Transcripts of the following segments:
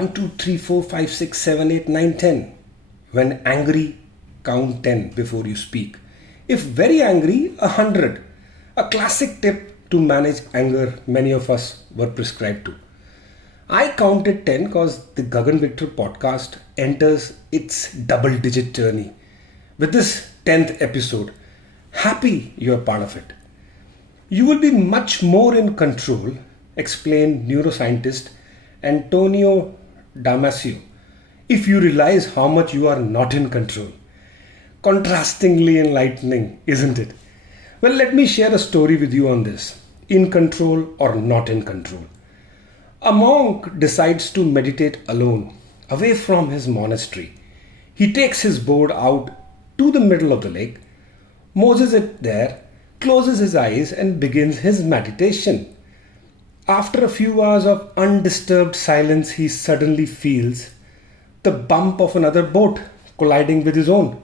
1, 2, 3, 4, 5, 6, 7, 8, 9, 10. When angry, count 10 before you speak. If very angry, 100. A classic tip to manage anger many of us were prescribed to. I counted 10 because the GaganVictor podcast enters its double-digit journey. With this 10th episode, happy you're part of it. You will be much more in control, explained neuroscientist Antonio Damasio, if you realize how much you are not in control. Contrastingly enlightening, isn't it? Well, let me share a story with you on this. In control or not in control. A monk decides to meditate alone, away from his monastery. He takes his board out to the middle of the lake, moors it there, closes his eyes and begins his meditation. After a few hours of undisturbed silence, he suddenly feels the bump of another boat colliding with his own.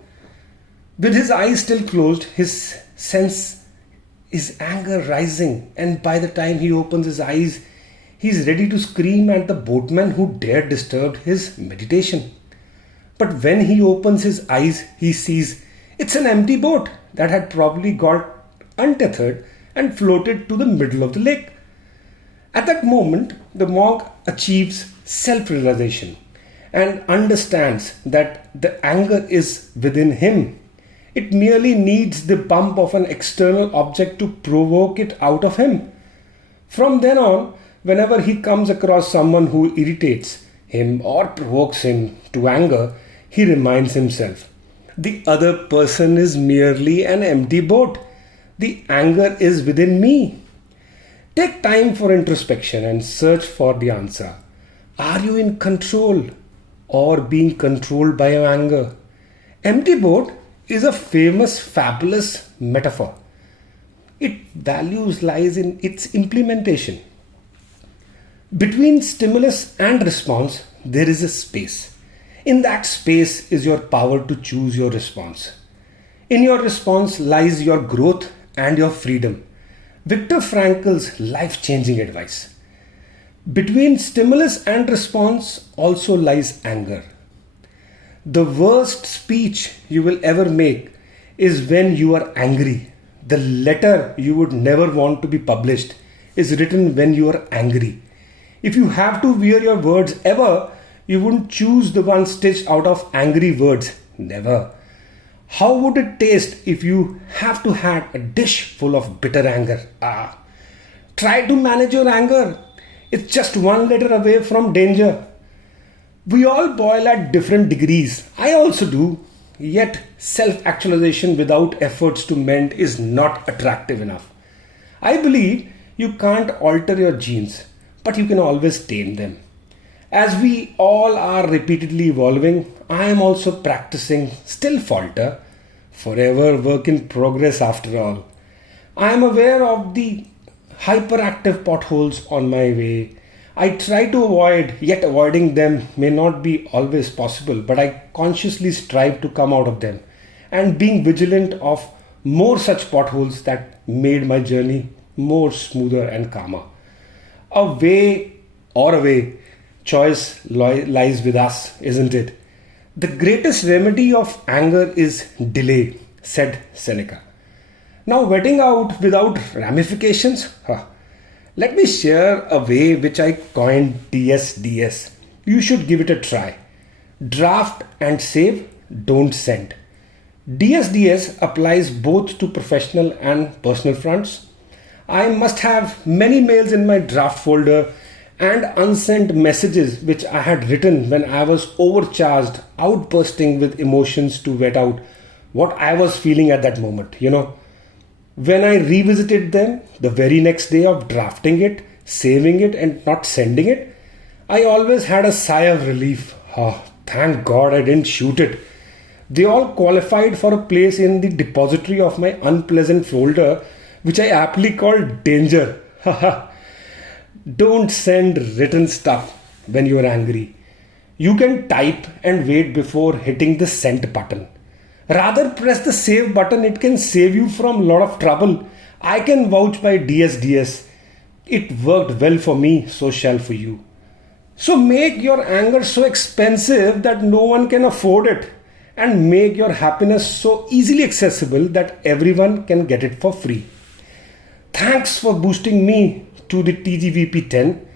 With his eyes still closed, his sense is anger rising, and by the time he opens his eyes, he is ready to scream at the boatman who dared disturb his meditation. But when he opens his eyes, he sees it's an empty boat that had probably got untethered and floated to the middle of the lake. At that moment, the monk achieves self-realization and understands that the anger is within him. It merely needs the bump of an external object to provoke it out of him. From then on, whenever he comes across someone who irritates him or provokes him to anger, he reminds himself, the other person is merely an empty boat. The anger is within me. Take time for introspection and search for the answer. Are you in control or being controlled by your anger? Empty boat is a famous, fabulous metaphor. Its values lies in its implementation. Between stimulus and response, there is a space. In that space is your power to choose your response. In your response lies your growth and your freedom. Viktor Frankl's life-changing advice. Between stimulus and response also lies anger. The worst speech you will ever make is when you are angry. The letter you would never want to be published is written when you are angry. If you have to wear your words ever, you wouldn't choose the one stitched out of angry words. Never. How would it taste if you have to have a dish full of bitter anger? Try to manage your anger. It's just one letter away from danger. We all boil at different degrees. I also do. Yet self-actualization without efforts to mend is not attractive enough. I believe you can't alter your genes, but you can always tame them. As we all are repeatedly evolving, I am also practicing still falter, forever work in progress after all. I am aware of the hyperactive potholes on my way. I try to avoid, yet avoiding them may not be always possible, but I consciously strive to come out of them and being vigilant of more such potholes that made my journey more smoother and calmer. A way or a way, choice lies with us, isn't it? The greatest remedy of anger is delay, said Seneca. Now, wetting out without ramifications? Let me share a way which I coined DSDS. You should give it a try. Draft and save, don't send. DSDS applies both to professional and personal fronts. I must have many mails in my draft folder and unsent messages which I had written when I was overcharged, outbursting with emotions to vet out what I was feeling at that moment. When I revisited them the very next day of drafting it, saving it and not sending it, I always had a sigh of relief. Thank God I didn't shoot it. They all qualified for a place in the depository of my unpleasant folder, which I aptly called danger. Don't send written stuff when you are angry. You can type and wait before hitting the send button. Rather press the save button, it can save you from a lot of trouble. I can vouch by DSDS. It worked well for me, so shall for you. So make your anger so expensive that no one can afford it, and make your happiness so easily accessible that everyone can get it for free. Thanks for boosting me to the TGVP 10.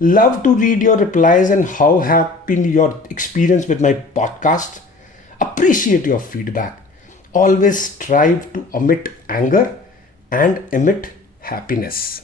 Love to read your replies and how have been your experience with my podcast. Appreciate your feedback. Always strive to omit anger and emit happiness.